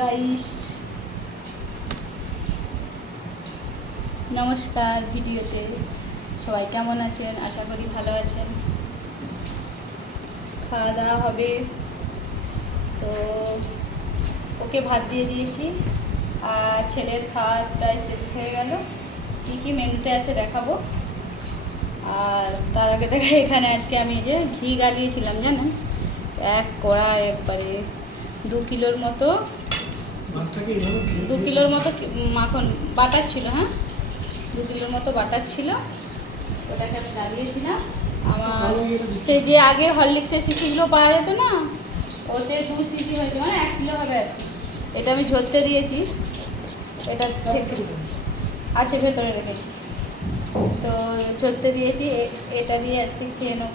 Guys নমস্কার ভিডিওতে। সবাই কেমন আছেন? আশা করি ভালো আছেন। খাওয়া দাওয়া হবে। তো ওকে ভাত দিয়ে দিয়েছি। আর ছেলের খাওয়া প্রায় শেষ হয়ে গেল। কী কী মেনুতে আছে দেখাবো? আর তার আগে দেখা, এখানে আজকে আমি যে ঘি গালিয়েছিলাম, জানেন? এক কড়া একবারে। দু কিলোর মতো দু কিলোর মতো মাখন বাটার ছিল হ্যাঁ? দু কিলোর মতো বাটার ছিল। ওটাকে আমি লাগিয়েছিলাম। আমার সেই যে আগে হরলিক্সের শিশিগুলো পাওয়া যেত না ওতে দু সিটি হয়েছে মানে এক কিলো হবে আর এটা আমি ঝরতে দিয়েছি। এটা আছে ভেতরে রেখেছি। তো ঝরতে দিয়েছি এ- এটা দিয়ে আজকে খেয়ে নেব।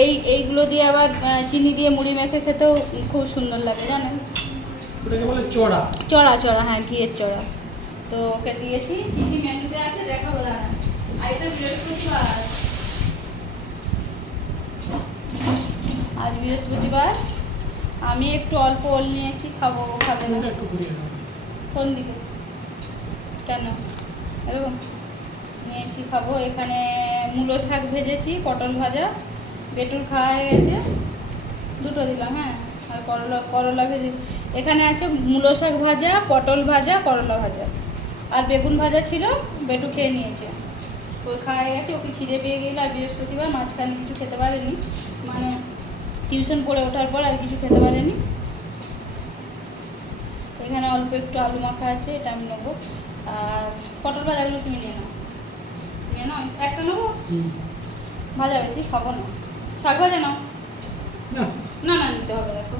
এই এইগুলো দিয়ে আবার চিনি দিয়ে মুড়ি মেখে খেতেও খুব সুন্দর লাগে জানেন? ওটাকে বলে চড়া। চড়া চড়া হ্যাঁ ঘিয়ের চড়া। তো ওকে দিয়েছি কি কি মেনুতে আছে দেখাবো দাঁড়া আর এটা বৃহস্পতিবার। আজ বৃহস্পতিবার। আমি একটু অল্প ওল নিয়েছি খাব ও খাবে না। কোন দিকে? কেন? এরকম। নিয়েছি খাব। এখানে মূলো শাক ভেজেছি পটল ভাজা। বেটুর খাওয়া হয়ে গেছে। দুটো দিলাম হ্যাঁ। আর করলা করলা ভেজে এখানে আছে মূলো শাক ভাজা পটল ভাজা করলা ভাজা। আর বেগুন ভাজা ছিল বেটু খেয়ে নিয়েছে। ওর খাওয়া হয়ে গেছে ওকে খিদে পেয়ে গেলে আর বৃহস্পতিবার মাঝখানে কিছু খেতে পারেনি। মানে টিউশন পড়ে ওঠার পর আর কিছু খেতে পারেনি। এখানে অল্প একটু আলু মাখা আছে এটা আমি নেব। আর পটল ভাজাগুলো তুমি নিয়ে নাও। নিয়ে নাও একটা নেব? ভাজা বেশি খাব না। শাক ভাজা নাও। না। না না নিতে হবে দেখো।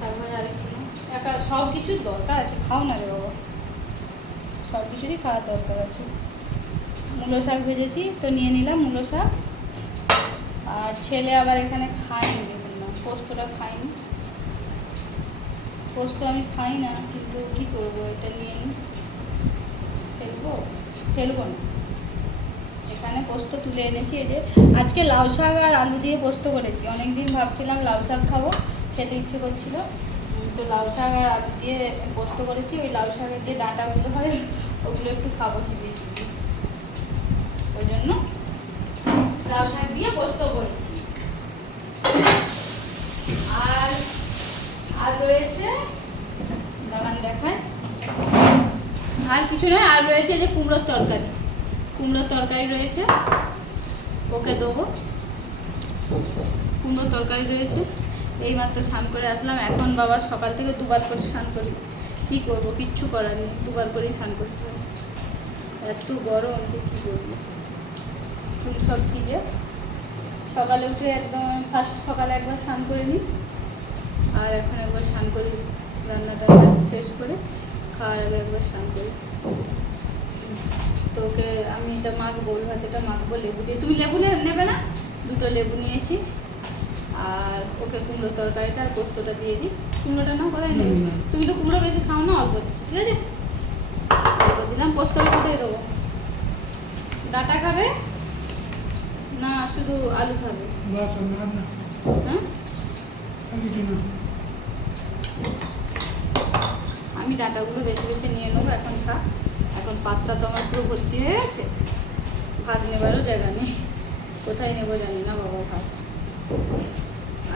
শাক ভাজা আরেকটু নাও। একা সব কিছুর দরকার আছে খাও না রে বাবা। সব কিছুরই খাওয়ার দরকার আছে। মূলো শাক ভেজেছি তো নিয়ে নিলাম মূলো শাক। আর ছেলে আবার এখানে খায়নি দেখুন না পোস্তটা খায়নি। পোস্ত আমি খাই না কিন্তু কি করব এটা নিয়ে নিই। ফেলব? ফেলব না। এখানে পোস্ত তুলে এনেছি, এই যে আজকে লাউ শাক আর আলু দিয়ে পোস্ত করেছি। অনেক দিন ভাবছিলাম লাউ শাক খাব, খেতে ইচ্ছে করছিল। তো লাউ শাক আর আলু দিয়ে পোস্ত করেছি, ওই লাউ শাকের যে ডাঁটাগুলো হয়, ওগুলো একটু খাব চিবিয়ে ওই জন্য লাউ শাক দিয়ে পোস্ত করেছি। আর আর রয়েছে, দাঁড়ান দেখায় আর কিছু নয়, আর রয়েছে যে কুমড়োর তরকারি। কুমড়োর তরকারি রয়েছে, ওকে দেবো। কুমড়োর তরকারি রয়েছে, এইমাত্র স্নান করে আসলাম। এখন বাবা সকাল থেকে দুবার করে স্নান করি। কী করব? কিচ্ছু করার নেই, দুবার করেই স্নান করতে হবে। এত গরম, যে কী করব চুল সব ভিজে। সকালে উঠে একদম ফার্স্ট সকালে একবার স্নান করে নিই। আর এখন একবার স্নান করি রান্নাটা শেষ করে খাওয়ার আগে একবার স্নান করি। তো ওকে আমি এটা মাখবো ওই ভাতেটা মাখবো লেবু দিয়ে। তুমি লেবু নেবে না? দুটো লেবু নিয়েছি। আর ওকে কুমড়ো তরকারিটা আর পোস্তটা দিয়ে দিই। কুমড়োটা না কোথায় নেবে। তুমি তো কুমড়ো বেশি খাও না অল্প দিচ্ছি ঠিক আছে? অল্প দিলাম পোস্তটা কোথায় দেবো। ডাটা খাবে না শুধু আলু খাবে? হ্যাঁ? আমি ডাটাগুলো বেছে বেছে নিয়ে নেব এখন খা। এখন পাতটা তো আমার পুরো ভর্তি হয়ে গেছে। ভাত নেবারও জায়গা নেই। কোথায় নেব জানি না বাবা ভাত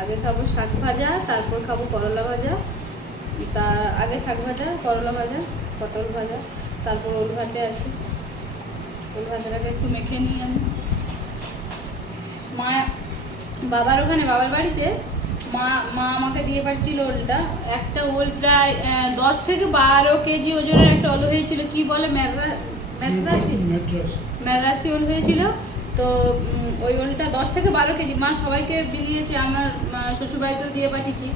আগে খাব শাক ভাজা, তারপর খাব করলা ভাজা। তা, আগে শাক ভাজা, করলা ভাজা, পটল ভাজা, তারপর ওল ভাতে আছে। ওল ভাজাটাকে একটু মেখে নিই আমি। মা, বাবার ওখানে, বাবার বাড়িতে? মা মা আমাকে দিয়ে পাঠিয়েছিল ওলটা। একটা ওল প্রায় দশ থেকে বারো কেজি ওজনের একটা ওল হয়েছিল। কি বলে? ম্যাদরা ম্যাদ্রাসি? ওল হয়েছিল। তো ওই ওলটা দশ থেকে বারো কেজি। মা সবাইকে বিলিয়েছে আমার শ্বশুরবাড়িতেও দিয়ে পাঠিয়েছি।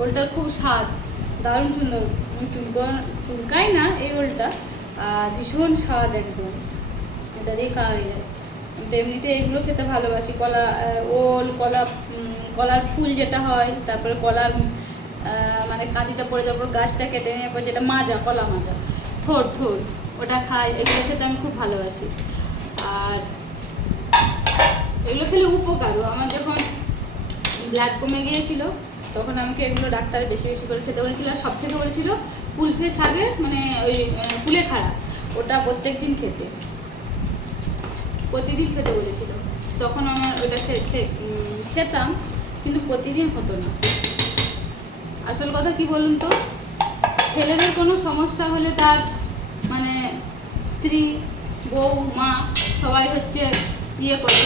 ওলটার খুব স্বাদ। দারুণ সুন্দর। চুলকা চুলকাই না এই ওলটা। আর ভীষণ স্বাদ একদম। এটা দিয়ে খাওয়া হয়ে যায়। তো এমনিতে এগুলো খেতে ভালোবাসি। কলা ওল কলা কলার ফুল যেটা হয়, তারপরে কলার মানে কাঁদিটা পড়ে যাওয়ার পর গাছটা কেটে নেওয়ার পর যেটা মাজা, কলা মাজা, থোর থোর, ওটা খাই এগুলো খেতে আমি খুব ভালোবাসি। আর এগুলো খেলে উপকারও। আমার যখন ব্লাড কমে গিয়েছিল, তখন আমাকে এগুলো ডাক্তার বেশি বেশি করে খেতে বলেছিল। আর সব থেকে বলেছিল কুলফে শাকের মানে ওই কুলে কুলেখাড়া ওটা প্রত্যেক দিন খেতে। প্রতিদিন খেতে বলেছিল। তখন আমার ওটা খেতাম। কিন্তু প্রতিদিন হতো না। আসল কথা কি বলুন তো? ছেলেদের কোনো সমস্যা হলে তার মানে স্ত্রী, বউ, মা সবাই হচ্ছে ইয়ে করে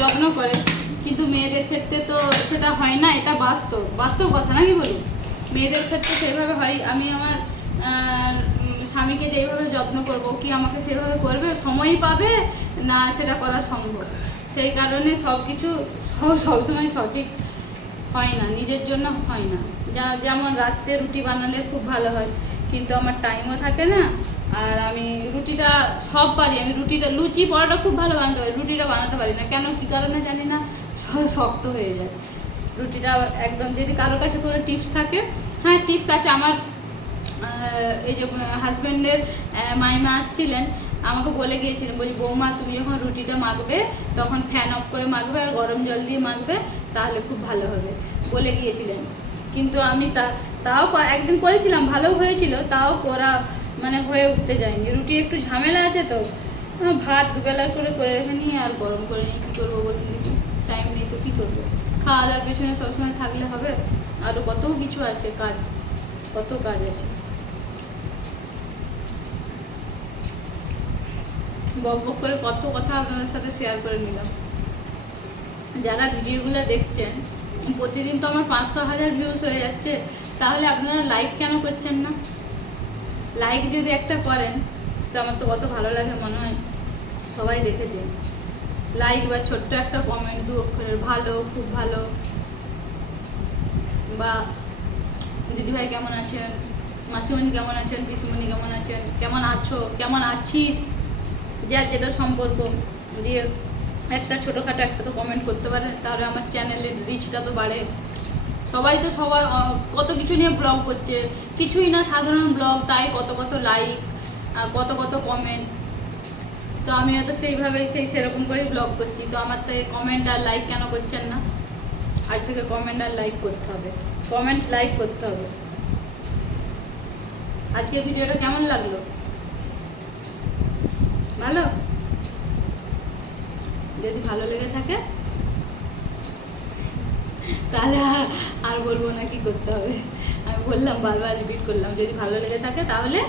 যত্ন করে। কিন্তু মেয়েদের ক্ষেত্রে তো সেটা হয় না, এটা বাস্তব। বাস্তব কথা নাকি বলুন? মেয়েদের ক্ষেত্রে সেইভাবে হয়। আমি আমার স্বামীকে যেইভাবে যত্ন করব কি আমাকে সেভাবে করবে? সময়ই পাবে না সেটা করা সম্ভব? সেই কারণে সব কিছু সব- সবসময় সঠিক হয় না, নিজের জন্য হয় না। যা যেমন রাত্রে রুটি বানালে খুব ভালো হয়, কিন্তু আমার টাইমও থাকে না, আর আমি রুটিটা সব পারি। আমি রুটিটা, লুচি পরোটা খুব ভালো বানাতে পারি, রুটিটা বানাতে পারি না। কেন, কী কারণে জানি না? শক্ত হয়ে যায়। রুটিটা একদম যদি কারোর কাছে কোনো টিপস থাকে হ্যাঁ টিপস আছে। আমার এই যে হাজব্যান্ডের মাইমা আসছিলেন আমাকে বলে গিয়েছিলেন, বলি, বৌমা, তুমি যখন রুটিটা মাখবে, তখন ফ্যান অফ করে মাখবে আর গরম জল দিয়ে মাখবে, তাহলে খুব ভালো হবে। বলে গিয়েছিলেন। কিন্তু আমি তা, তাও একদিন করেছিলাম, ভালো হয়েছিল, তাও করা মানে হয়ে উঠতে যায়নি। রুটি একটু ঝামেলা আছে তো ভাত দুবেলা করে করে রেখে নিয়ে আর গরম করে নিয়ে কী করব দেখি টাইম নেই তো কী করব? খাওয়া দাওয়ার পেছনে সবসময় থাকলে হবে? আরও কত কিছু আছে কাজ, কত কাজ আছে। বক বক করে কত কথা আপনাদের সাথে শেয়ার করে নিলাম। যারা ভিডিওগুলো দেখছেন, প্রতিদিন তো আমার পাঁচশো হাজার ভিউজ হয়ে যাচ্ছে, তাহলে আপনারা লাইক কেন করছেন না? লাইক যদি একটা করেন, তো আমার তো কত ভালো লাগে মনে হয়। সবাই দেখেছে। লাইক বা ছোট্ট একটা কমেন্ট দু অক্ষরের ভালো, খুব ভালো। বা দিদিভাই কেমন আছেন? মাসিমণি কেমন আছেন? পিসিমণি কেমন আছেন? কেমন আছো? কেমন আছিস? যার যেটা সম্পর্ক দিয়ে একটা ছোটোখাটো একটা তো কমেন্ট করতে পারে, তাহলে আমার চ্যানেলের রিচটা তো বাড়ে। সবাই তো সবাই কত কিছু নিয়ে ব্লগ করছে, কিছুই না সাধারণ ব্লগ তাই কত কত লাইক কত কত কমেন্ট তো আমি হয়তো সেইভাবেই সেই সেরকম করেই ব্লগ করছি। তো আমার তো কমেন্ট আর লাইক কেন করছেন না? আজ থেকে কমেন্ট আর লাইক করতে হবে। কমেন্ট লাইক করতে হবে। আজকে ভিডিওটা কেমন লাগল? ভালো? যদি ভালো লেগে থাকে, তাহলে আর বলব না কি করতে হবে। আমি বললাম, বারবার রিপিট করলাম, যদি ভালো লেগে থাকে তাহলে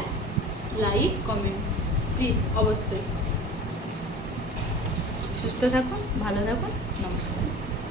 লাইক কমেন্ট প্লিজ অবশ্যই। সুস্থ থাকুন, ভালো থাকুন, নমস্কার।